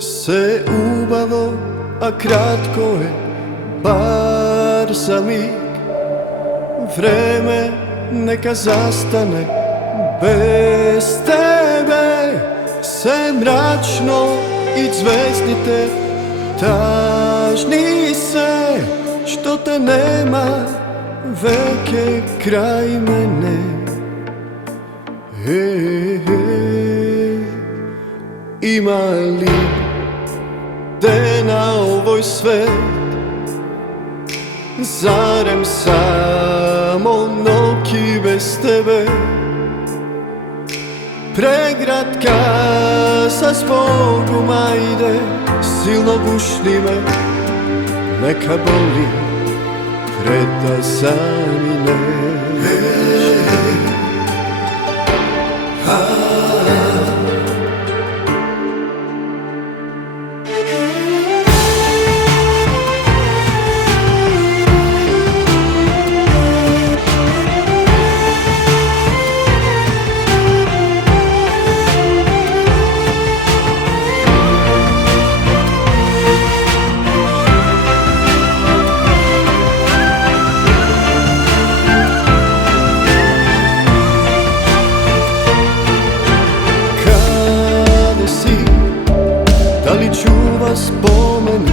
se ubavo, a kratko je, bar za mig. Vreme neka zastane bez tebe, sve mračno i zvezdite, tažni se što te nema, vek je kraj mene. Ima li gde na ovoj svet, zarem samo noći bez tebe, pregratka sa zbogom, ajde, silno bušni me, neka boli, preda zamine. Da li čuva spomen